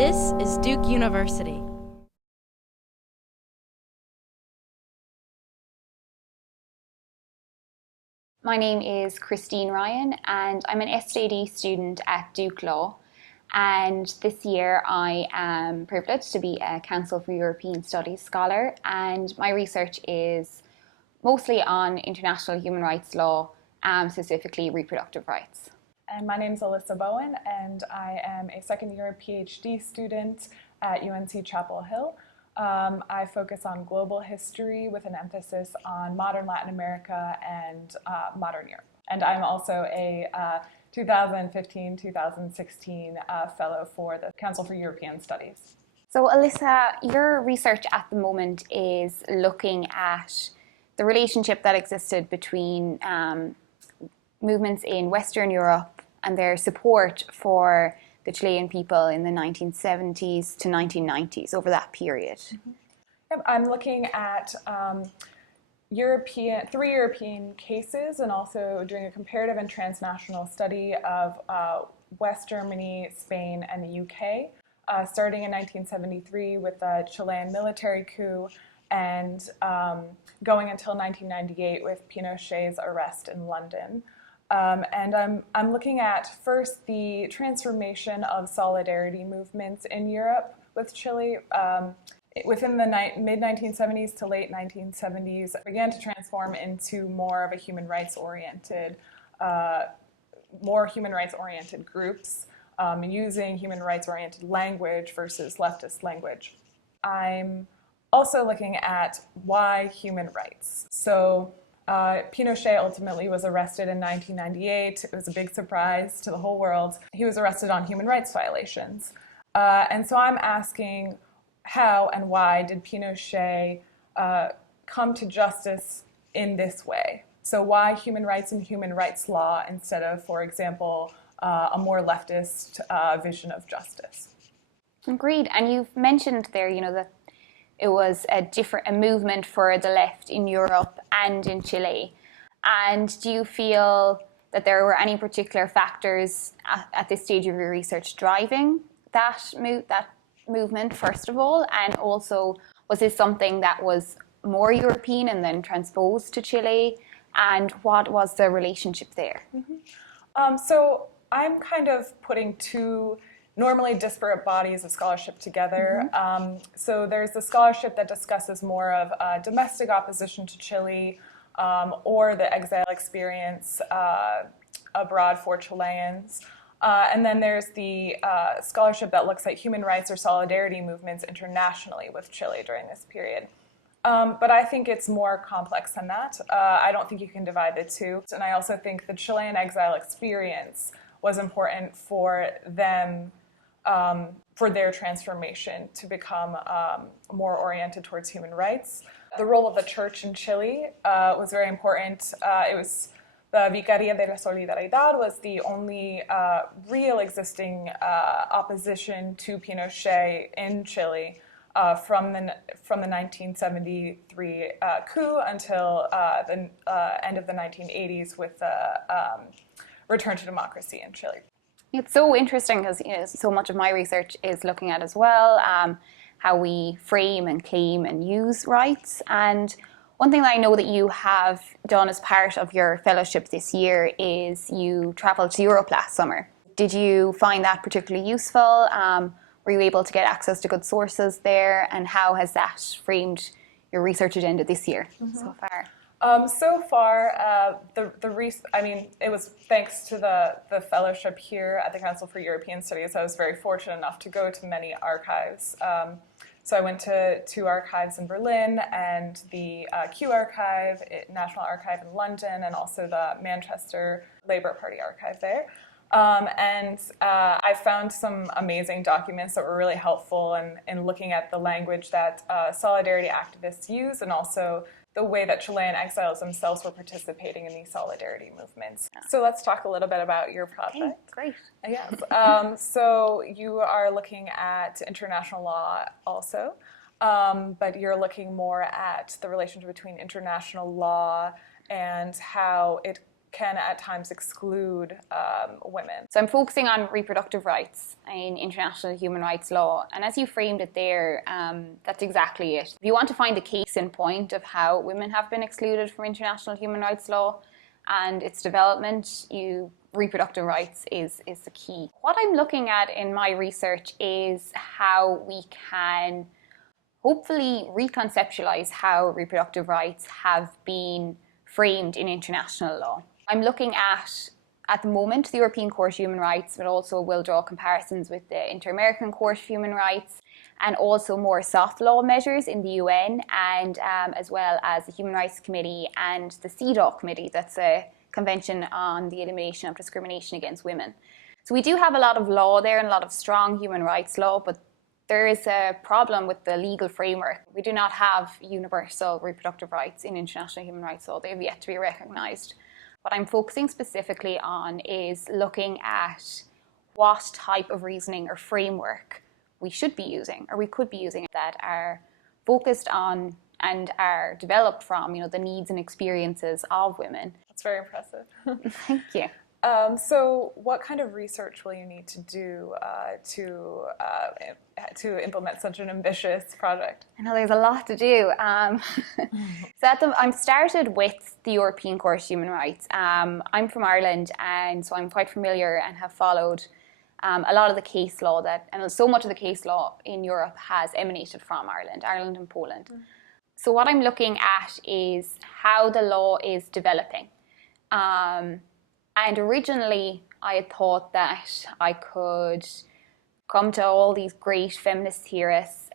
This is Duke University. My name is Christine Ryan and I'm an Ph.D. student at Duke Law, and this year I am privileged to be a Council for European Studies scholar, and my research is mostly on international human rights law, specifically reproductive rights. And my name is Alyssa Bowen and I am a second year Ph.D. student at UNC Chapel Hill. I focus on global history with an emphasis on modern Latin America and modern Europe. And I'm also a 2015-2016 fellow for the Council for European Studies. So Alyssa, your research at the moment is looking at the relationship that existed between movements in Western Europe and their support for the Chilean people in the 1970s to 1990s, over that period. Mm-hmm. Yep, I'm looking at three European cases and also doing a comparative and transnational study of West Germany, Spain, and the UK, starting in 1973 with the Chilean military coup and going until 1998 with Pinochet's arrest in London. And I'm looking at first the transformation of solidarity movements in Europe with Chile. Within the mid-1970s to late 1970s, began to transform into more of a human rights-oriented groups, using human rights-oriented language versus leftist language. I'm also looking at why human rights. So Pinochet ultimately was arrested in 1998. It was a big surprise to the whole world. He was arrested on human rights violations. And so I'm asking, how and why did Pinochet come to justice in this way? So why human rights and human rights law instead of, for example, a more leftist vision of justice? Agreed. And you've mentioned there, that it was a movement for the left in Europe and in Chile. And do you feel that there were any particular factors at this stage of your research driving that movement, first of all? And also, was this something that was more European and then transposed to Chile? And what was the relationship there? Mm-hmm. So I'm kind of putting two normally disparate bodies of scholarship together. Mm-hmm. So there's the scholarship that discusses more of domestic opposition to Chile or the exile experience abroad for Chileans. And then there's the scholarship that looks at human rights or solidarity movements internationally with Chile during this period. But I think it's more complex than that. I don't think you can divide the two. And I also think the Chilean exile experience was important for them, for their transformation to become more oriented towards human rights. The role of the church in Chile was very important. It was the Vicaría de la Solidaridad was the only real existing opposition to Pinochet in Chile from the 1973 coup until the end of the 1980s with the return to democracy in Chile. It's so interesting because so much of my research is looking at as well how we frame and claim and use rights. And one thing that I know that you have done as part of your fellowship this year is you traveled to Europe last summer. Did you find that particularly useful? Were you able to get access to good sources there? And how has that framed your research agenda this year so far? So far, it was thanks to the fellowship here at the Council for European Studies. I was very fortunate enough to go to many archives. So I went to two archives in Berlin and the Kew Archive, National Archive in London, and also the Manchester Labour Party Archive there. I found some amazing documents that were really helpful in looking at the language that solidarity activists use, and also the way that Chilean exiles themselves were participating in these solidarity movements. So let's talk a little bit about your project. Okay, great. Yes. So you are looking at international law also, but you're looking more at the relationship between international law and how it can at times exclude women. So I'm focusing on reproductive rights in international human rights law. And as you framed it there, that's exactly it. If you want to find the case in point of how women have been excluded from international human rights law and its development, reproductive rights is the key. What I'm looking at in my research is how we can hopefully reconceptualize how reproductive rights have been framed in international law. I'm looking at the moment, the European Court of Human Rights, but also will draw comparisons with the Inter-American Court of Human Rights, and also more soft law measures in the UN, and as well as the Human Rights Committee and the CEDAW Committee, that's a Convention on the Elimination of Discrimination Against Women. So we do have a lot of law there and a lot of strong human rights law, but there is a problem with the legal framework. We do not have universal reproductive rights in international human rights law. They have yet to be recognised. What I'm focusing specifically on is looking at what type of reasoning or framework we should be using, or we could be using, that are focused on and are developed from, the needs and experiences of women. That's very impressive. Thank you. So what kind of research will you need to do to implement such an ambitious project? I know there's a lot to do. So I'm started with the European Court of Human Rights. I'm from Ireland, and so I'm quite familiar and have followed a lot of the case law and so much of the case law in Europe has emanated from Ireland and Poland. So what I'm looking at is how the law is developing. And originally, I had thought that I could come to all these great feminist theorists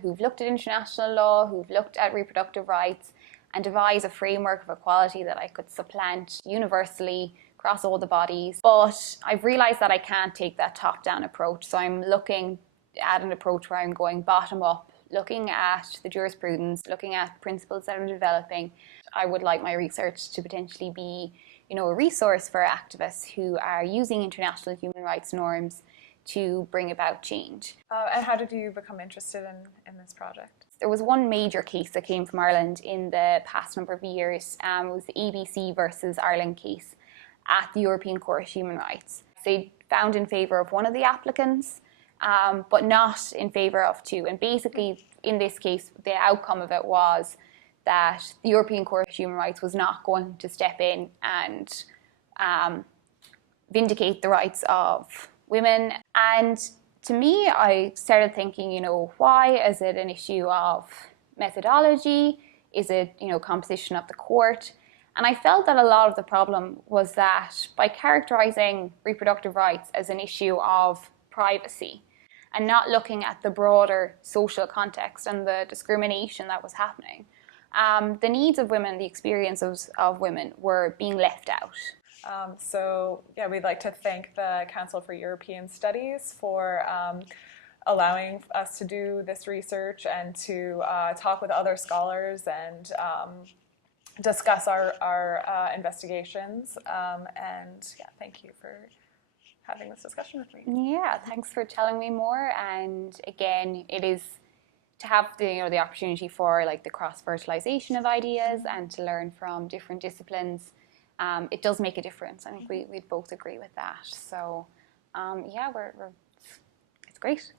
who've looked at international law, who've looked at reproductive rights, and devise a framework of equality that I could supplant universally across all the bodies. But I've realised that I can't take that top-down approach. So I'm looking at an approach where I'm going bottom-up, looking at the jurisprudence, looking at principles that I'm developing. I would like my research to potentially be a resource for activists who are using international human rights norms to bring about change. And how did you become interested in this project? There was one major case that came from Ireland in the past number of years. It was the ABC versus Ireland case at the European Court of Human Rights. They found in favour of one of the applicants, but not in favour of two. And basically, in this case, the outcome of it was that the European Court of Human Rights was not going to step in and vindicate the rights of women. And to me, I started thinking, why is it an issue of methodology? Is it, composition of the court? And I felt that a lot of the problem was that by characterising reproductive rights as an issue of privacy and not looking at the broader social context and the discrimination that was happening, the needs of women, the experiences of women were being left out. We'd like to thank the Council for European Studies for allowing us to do this research and to talk with other scholars and discuss our investigations. Thank you for having this discussion with me. Yeah, thanks for telling me more. And again, it is to have the opportunity for the cross-fertilization of ideas and to learn from different disciplines. It does make a difference. I think we'd both agree with that. So, it's great.